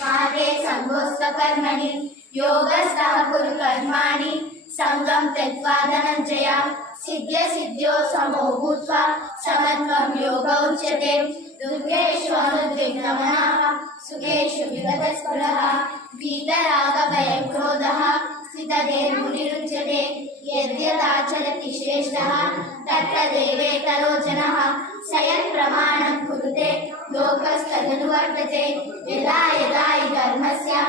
मार्गे संगोऽस्त्वकर्मणि योगस्थः कुरु कर्माणि संगं त्यक्त्वा धनञ्जय सिद्ध्यो समो भूत्वा समत्वं योग उच्यते दुर्गेषु अनुद्विग्नमनः सुखेषु विगतस्पृहः वीतरागभयक्रोधः स्थितधीर्मुनिरुच्यते यद्यदाचरति श्रेष्ठः तत्तदेवेतरो जनः स यत्प्रमाणं कुरुते लोकस्तदनुवर्तते यदा यदा हि धर्मस्य